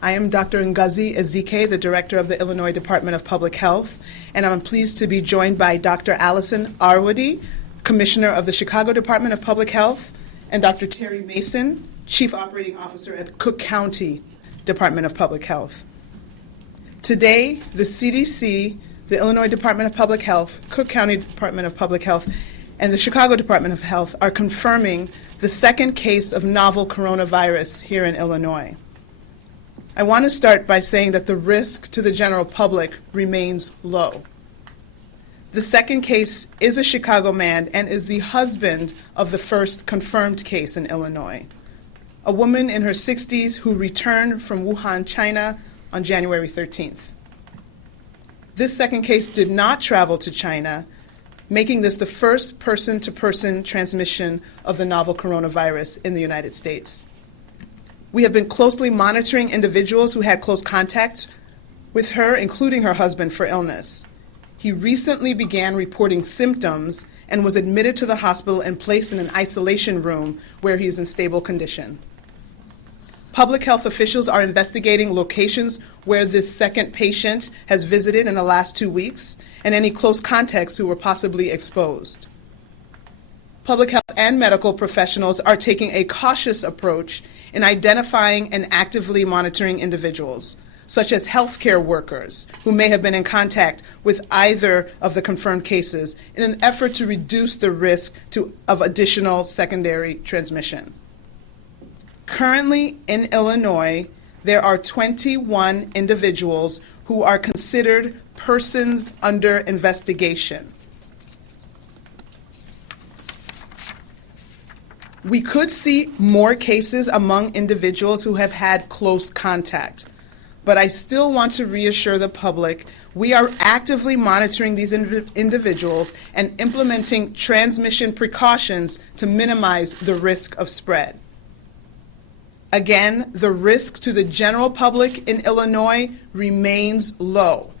I am Dr. Ngozi Ezike, the Director of the Illinois Department of Public Health, and I'm pleased to be joined by Dr. Allison Arwady, Commissioner of the Chicago Department of Public Health, and Dr. Terry Mason, Chief Operating Officer at Cook County Department of Public Health. Today, the CDC, the Illinois Department of Public Health, Cook County Department of Public Health, and the Chicago Department of Health are confirming the second case of novel coronavirus here in Illinois. I want to start by saying that the risk to the general public remains low. The second case is a Chicago man and is the husband of the first confirmed case in Illinois, a woman in her 60s who returned from Wuhan, China on January 13th. This second case did not travel to China, making this the first person-to-person transmission of the novel coronavirus in the United States. We have been closely monitoring individuals who had close contact with her, including her husband, for illness. He recently began reporting symptoms and was admitted to the hospital and placed in an isolation room where he is in stable condition. Public health officials are investigating locations where this second patient has visited in the last 2 weeks and any close contacts who were possibly exposed. Public health and medical professionals are taking a cautious approach in identifying and actively monitoring individuals, such as healthcare workers who may have been in contact with either of the confirmed cases in an effort to reduce the risk of additional secondary transmission. Currently in Illinois, there are 21 individuals who are considered persons under investigation. We could see more cases among individuals who have had close contact, but I still want to reassure the public we are actively monitoring these individuals and implementing transmission precautions to minimize the risk of spread. Again, the risk to the general public in Illinois remains low.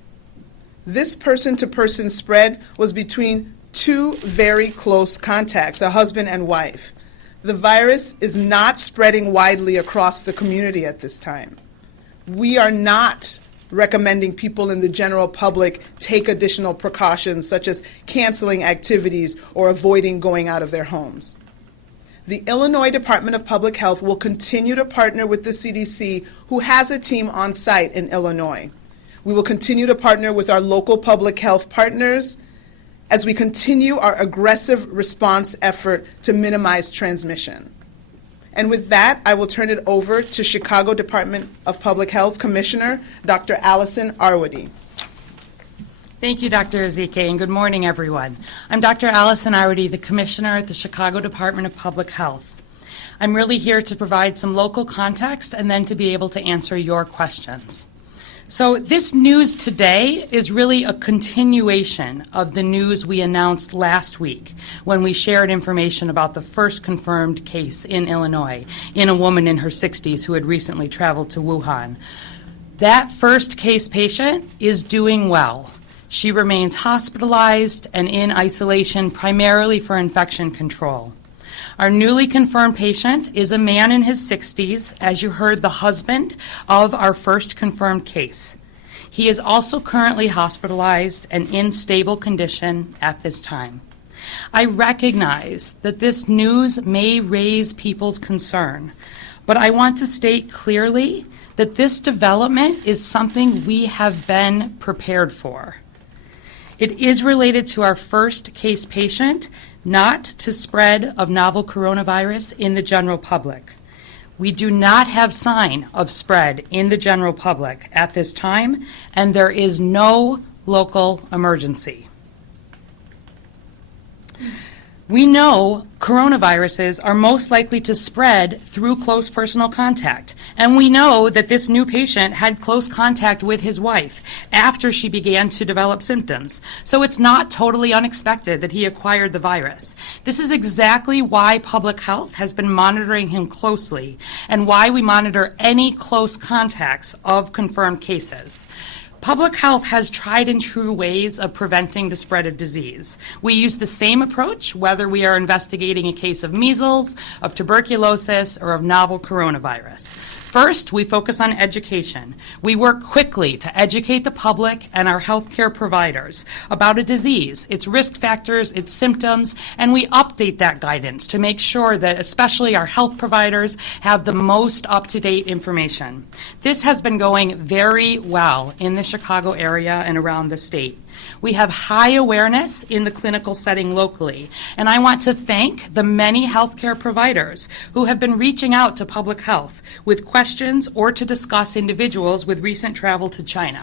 This person-to-person spread was between two very close contacts, a husband and wife. The virus is not spreading widely across the community at this time. We are not recommending people in the general public take additional precautions such as canceling activities or avoiding going out of their homes. The Illinois Department of Public Health will continue to partner with the CDC, who has a team on site in Illinois. We will continue to partner with our local public health partners as we continue our aggressive response effort to minimize transmission. And with that, I will turn it over to Chicago Department of Public Health Commissioner, Dr. Allison Arwady. Thank you, Dr. Ezike, and good morning, everyone. I'm Dr. Allison Arwady, the Commissioner at the Chicago Department of Public Health. I'm really here to provide some local context and then to be able to answer your questions. So this news today is really a continuation of the news we announced last week when we shared information about the first confirmed case in Illinois in a woman in her 60s who had recently traveled to Wuhan. That first case patient is doing well. She remains hospitalized and in isolation primarily for infection control. Our newly confirmed patient is a man in his 60s, as you heard, the husband of our first confirmed case. He is also currently hospitalized and in stable condition at this time. I recognize that this news may raise people's concern, but I want to state clearly that this development is something we have been prepared for. It is related to our first case patient, not to spread of novel coronavirus in the general public. We do not have sign of spread in the general public at this time, and there is no local emergency. We know coronaviruses are most likely to spread through close personal contact, and we know that this new patient had close contact with his wife after she began to develop symptoms. So it's not totally unexpected that he acquired the virus. This is exactly why public health has been monitoring him closely and why we monitor any close contacts of confirmed cases. Public health has tried and true ways of preventing the spread of disease. We use the same approach whether we are investigating a case of measles, of tuberculosis, or of novel coronavirus. First, we focus on education. We work quickly to educate the public and our healthcare providers about a disease, its risk factors, its symptoms, and we update that guidance to make sure that especially our health providers have the most up-to-date information. This has been going very well in the Chicago area and around the state. We have high awareness in the clinical setting locally, and I want to thank the many healthcare providers who have been reaching out to public health with questions or to discuss individuals with recent travel to China.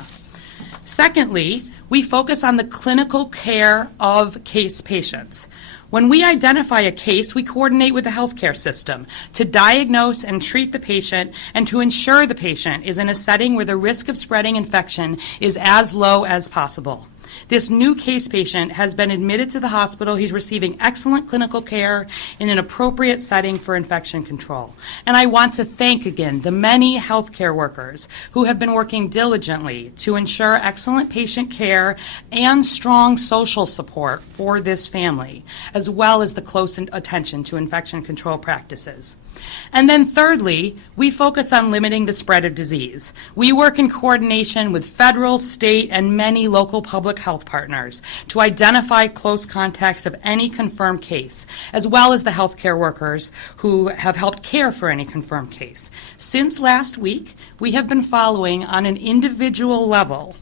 Secondly, we focus on the clinical care of case patients. When we identify a case, we coordinate with the healthcare system to diagnose and treat the patient and to ensure the patient is in a setting where the risk of spreading infection is as low as possible. This new case patient has been admitted to the hospital. He's receiving excellent clinical care in an appropriate setting for infection control. And I want to thank again the many healthcare workers who have been working diligently to ensure excellent patient care and strong social support for this family, as well as the close attention to infection control practices. And then thirdly, we focus on limiting the spread of disease. We work in coordination with federal, state, and many local public health partners to identify close contacts of any confirmed case, as well as the healthcare workers who have helped care for any confirmed case. Since last week, we have been following on an individual level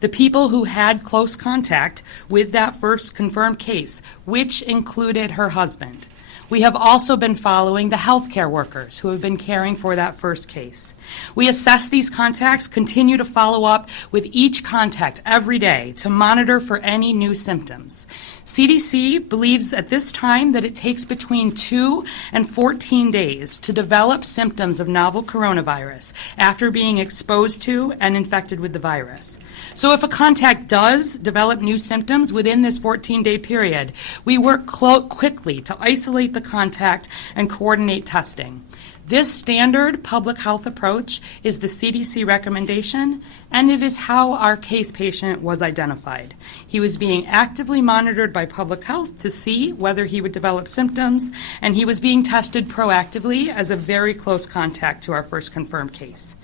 the people who had close contact with that first confirmed case, which included her husband. We have also been following the healthcare workers who have been caring for that first case. We assess these contacts, continue to follow up with each contact every day to monitor for any new symptoms. CDC believes at this time that it takes between 2 and 14 days to develop symptoms of novel coronavirus after being exposed to and infected with the virus. So if a contact does develop new symptoms within this 14-day period, we work quickly to isolate the contact and coordinate testing. This standard public health approach is the CDC recommendation, and it is how our case patient was identified. He was being actively monitored by public health to see whether he would develop symptoms, and he was being tested proactively as a very close contact to our first confirmed case.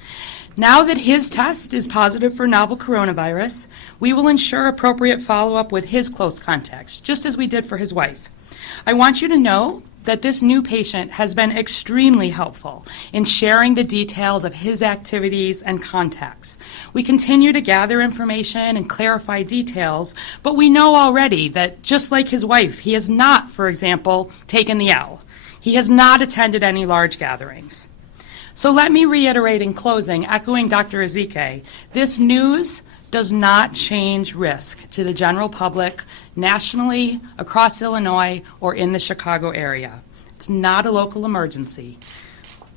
Now that his test is positive for novel coronavirus, we will ensure appropriate follow-up with his close contacts, just as we did for his wife. I want you to know that this new patient has been extremely helpful in sharing the details of his activities and contacts. We continue to gather information and clarify details, but we know already that just like his wife, he has not, for example, taken the L. He has not attended any large gatherings. So let me reiterate in closing, echoing Dr. Ezike, this news does not change risk to the general public nationally, across Illinois, or in the Chicago area. It's not a local emergency.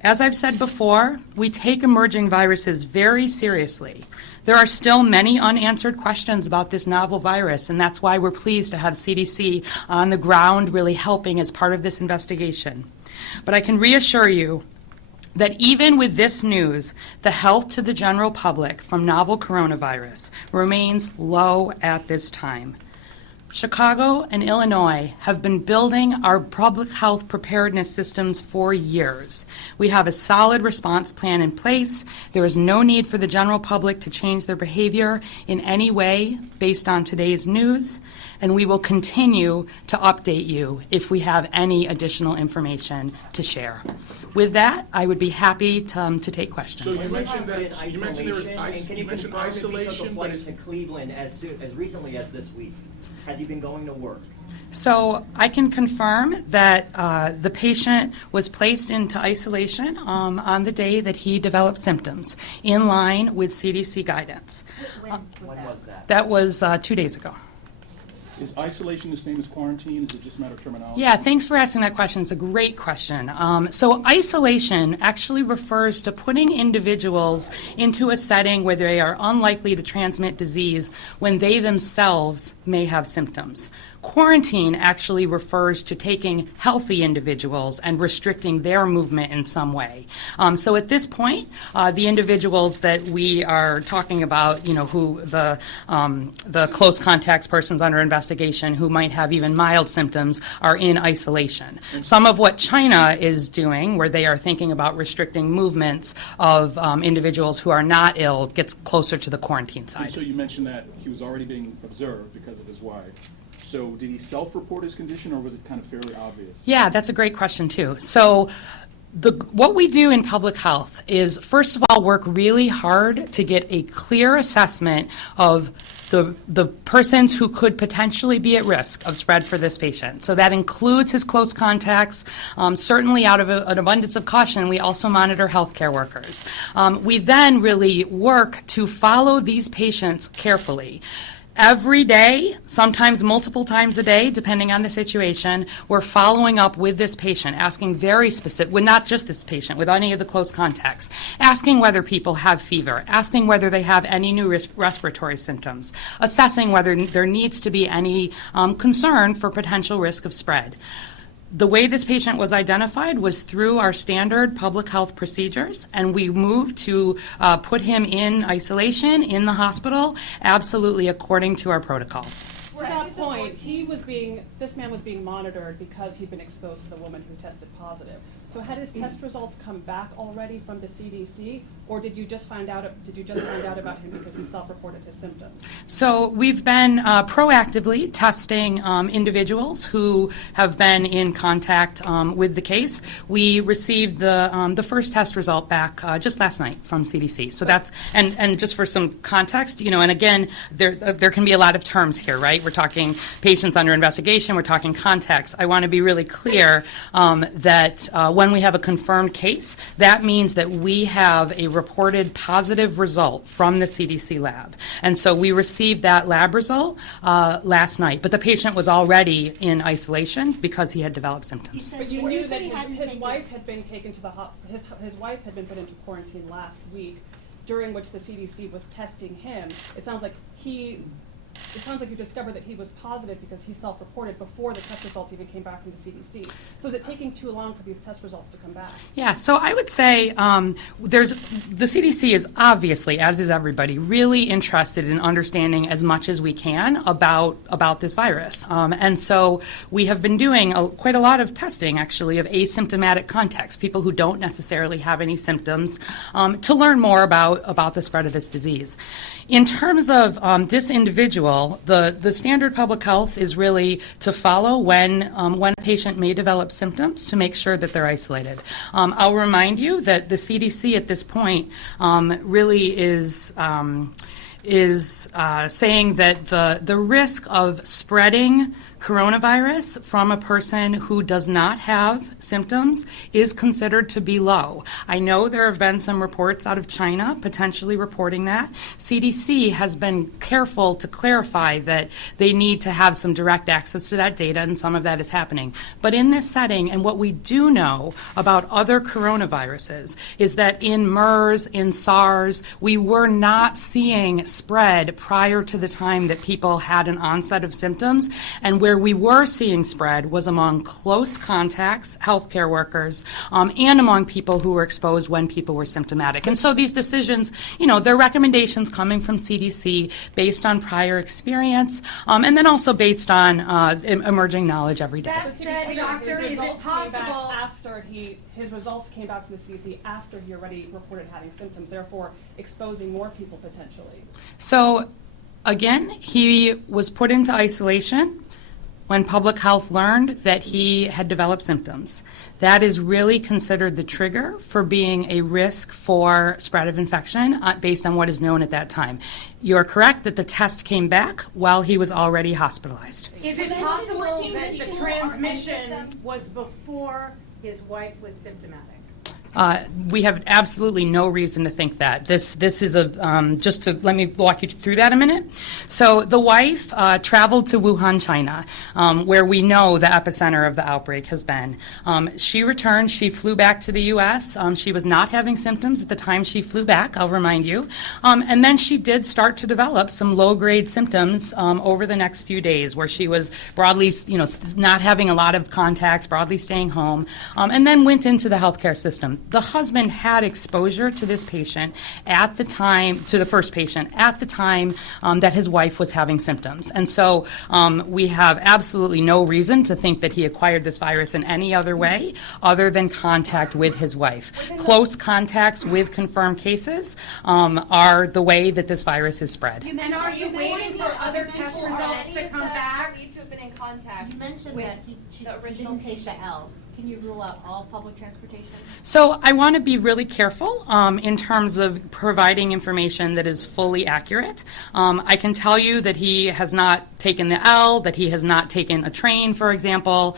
As I've said before, we take emerging viruses very seriously. There are still many unanswered questions about this novel virus, and that's why we're pleased to have CDC on the ground really helping as part of this investigation. But I can reassure you that even with this news, the health to the general public from novel coronavirus remains low at this time. Chicago and Illinois have been building our public health preparedness systems for years. We have a solid response plan in place. There is no need for the general public to change their behavior in any way based on today's news, and we will continue to update you if we have any additional information to share. With that, I would be happy to take questions. So you mentioned that you mentioned there was Can you confirm if he took a flight to Cleveland as recently as this week? Has he been going to work? So I can confirm that the patient was placed into isolation on the day that he developed symptoms, in line with CDC guidance. When was that? That was 2 days ago. Is isolation the same as quarantine? Is it just a matter of terminology? Yeah, thanks for asking that question. It's a great question. So isolation actually refers to putting individuals into a setting where they are unlikely to transmit disease when they themselves may have symptoms. Quarantine actually refers to taking healthy individuals and restricting their movement in some way. So at this point, the individuals that we are talking about, who the close contacts persons under investigation investigation who might have even mild symptoms are in isolation. Some of what China is doing, where they are thinking about restricting movements of individuals who are not ill, gets closer to the quarantine And side. so you mentioned that he was already being observed because of his wife. So did he self-report his condition, or was it kind of fairly obvious? Yeah, that's a great question, too. So what we do in public health is, first of all, work really hard to get a clear assessment of the persons who could potentially be at risk of spread for this patient. So that includes his close contacts. Certainly, out of an abundance of caution, we also monitor healthcare workers. We then really work to follow these patients carefully. Every day, sometimes multiple times a day, depending on the situation, we're following up with this patient, asking very specific, well, not just this patient, with any of the close contacts, asking whether people have fever, asking whether they have any new respiratory symptoms, assessing whether there needs to be any concern for potential risk of spread. The way this patient was identified was through our standard public health procedures, and we moved to put him in isolation in the hospital, absolutely according to our protocols. To that point, this man was being monitored because he'd been exposed to the woman who tested positive. So had his test results come back already from the CDC, or did you just find out about him because he self-reported his symptoms? So we've been proactively testing individuals who have been in contact with the case. We received the first test result back just last night from CDC. So that's and just for some context, and again, there can be a lot of terms here, right? We're talking patients under investigation. We're talking contacts. I want to be really clear that when we have a confirmed case, that means that we have a reported positive result from the CDC lab. And so we received that lab result last night. But the patient was already in isolation because he had developed symptoms. But you knew that his wife had been taken to his wife had been put into quarantine last week, during which the CDC was testing him. It sounds like you discovered that he was positive because he self-reported before the test results even came back from the CDC. So is it taking too long for these test results to come back? Yeah, so I would say the CDC is obviously, as is everybody, really interested in understanding as much as we can about this virus. And so we have been doing quite a lot of testing, actually, of asymptomatic contacts, people who don't necessarily have any symptoms, to learn more about the spread of this disease. In terms of this individual, the standard public health is really to follow when a patient may develop symptoms to make sure that they're isolated. I'll remind you that the CDC at this point really is saying that the risk of spreading coronavirus from a person who does not have symptoms is considered to be low. I know there have been some reports out of China potentially reporting that. CDC has been careful to clarify that they need to have some direct access to that data, and some of that is happening. But in this setting, and what we do know about other coronaviruses, is that in MERS, in SARS, we were not seeing spread prior to the time that people had an onset of symptoms, and where we were seeing spread was among close contacts, healthcare workers, and among people who were exposed when people were symptomatic. And so these decisions, they're recommendations coming from CDC based on prior experience, and then also based on emerging knowledge every day. That said, doctor, is it possible? His results came back from the CDC after he already reported having symptoms, therefore exposing more people potentially. So, again, he was put into isolation when public health learned that he had developed symptoms. That is really considered the trigger for being a risk for spread of infection based on what is known at that time. You are correct that the test came back while he was already hospitalized. Is it possible that the transmission was before his wife was symptomatic? We have absolutely no reason to think that. This is just to let me walk you through that a minute. So the wife traveled to Wuhan, China, where we know the epicenter of the outbreak has been. She returned. She flew back to the U.S. She was not having symptoms at the time she flew back, I'll remind you. And then she did start to develop some low-grade symptoms over the next few days, where she was broadly, not having a lot of contacts, broadly staying home, and then went into the healthcare system. the husband had exposure to this patient at the time, to the first patient, at the time that his wife was having symptoms. And so we have absolutely no reason to think that he acquired this virus in any other way other than contact with his wife. Close contacts with confirmed cases are the way that this virus is spread. And are you waiting for other test results to come back? Need to have been in contact You mentioned with that she the original didn't take the patient. L. Can you rule out all public transportation? So I want to be really careful in terms of providing information that is fully accurate. I can tell you that he has not taken the L, that he has not taken a train, for example.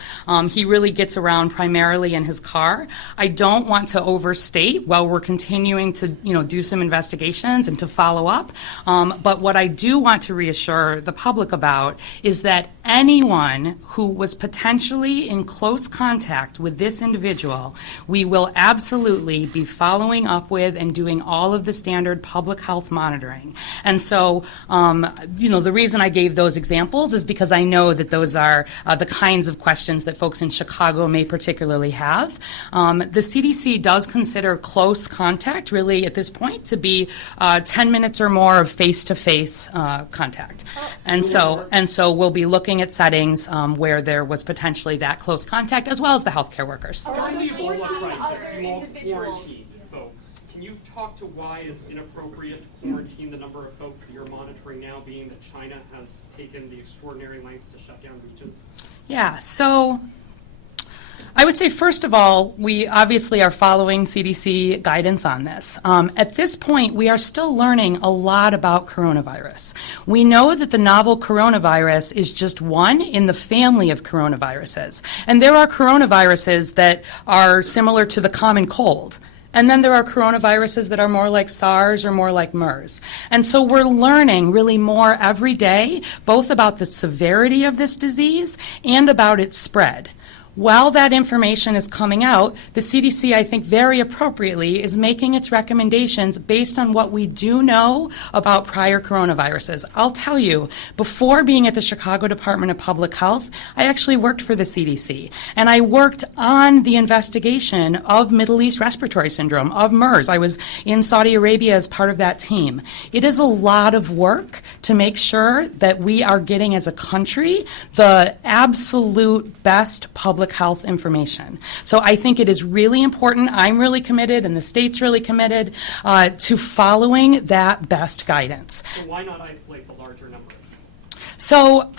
He really gets around primarily in his car. I don't want to overstate while we're continuing to, do some investigations and to follow up. But what I do want to reassure the public about is that anyone who was potentially in close contact with this individual, we will absolutely be following up with and doing all of the standard public health monitoring. And so, the reason I gave those examples is because I know that those are the kinds of questions that folks in Chicago may particularly have. The CDC does consider close contact, really at this point, to be 10 minutes or more of face-to-face contact. And so we'll be looking at settings where there was potentially that close contact, as well as the healthcare workers. During the Ebola 14 crisis, other you won't individuals. quarantine folks. Can you talk to why it's inappropriate to quarantine the number of folks that you're monitoring now, being that China has taken the extraordinary lengths to shut down regions? Yeah, so I would say, first of all, we obviously are following CDC guidance on this. At this point, we are still learning a lot about coronavirus. We know that the novel coronavirus is just one in the family of coronaviruses. And there are coronaviruses that are similar to the common cold. And then there are coronaviruses that are more like SARS or more like MERS. And so we're learning really more every day, both about the severity of this disease and about its spread. While that information is coming out, the CDC, I think very appropriately, is making its recommendations based on what we do know about prior coronaviruses. I'll tell you, before being at the Chicago Department of Public Health, I actually worked for the CDC, and I worked on the investigation of Middle East respiratory syndrome, of MERS. I was in Saudi Arabia as part of that team. It is a lot of work to make sure that we are getting, as a country, the absolute best public health information. So I think it is really important. I'm really committed, and the state's really committed to following that best guidance. So why not isolate the larger number? So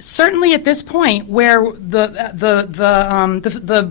certainly at this point, where the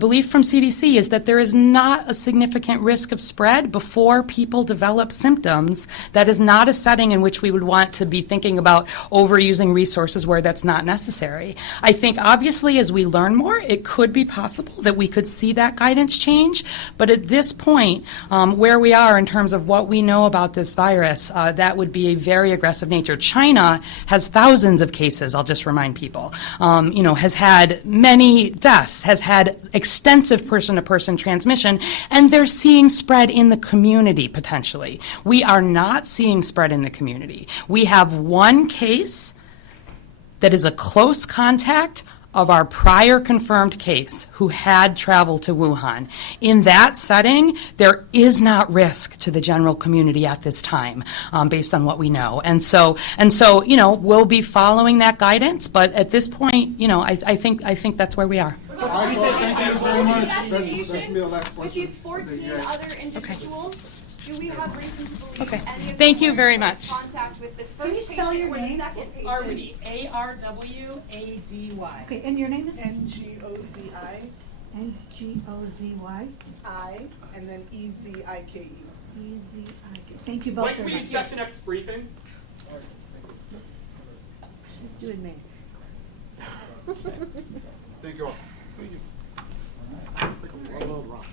belief from CDC is that there is not a significant risk of spread before people develop symptoms, that is not a setting in which we would want to be thinking about overusing resources where that's not necessary. I think obviously as we learn more, it could be possible that we could see that guidance change, but at this point, where we are in terms of what we know about this virus, that would be a very aggressive nature. China has thousands of cases, I'll just remind people, has had many deaths, has had extensive person-to-person transmission, and they're seeing spread in the community potentially. We are not seeing spread in the community. We have one case that is a close contact of our prior confirmed case who had traveled to Wuhan. In that setting, there is not risk to the general community at this time, based on what we know. And so, we'll be following that guidance, but at this point, I think that's where we are. Thank you very much. That's me a last With question. these 14 other individuals, do we have reason to believe Okay. any of them Thank you were very in much. contact with this Can you first spell patient your or the name? second patient? Arwady, A-R-W-A-D-Y. Okay, and your name is? Ngozi, Ngozy, I, and then Ezike. E-Z-I-K. Thank you both When can very we much. expect the next briefing? She's doing me. Thank you all. Thank you. I love rock.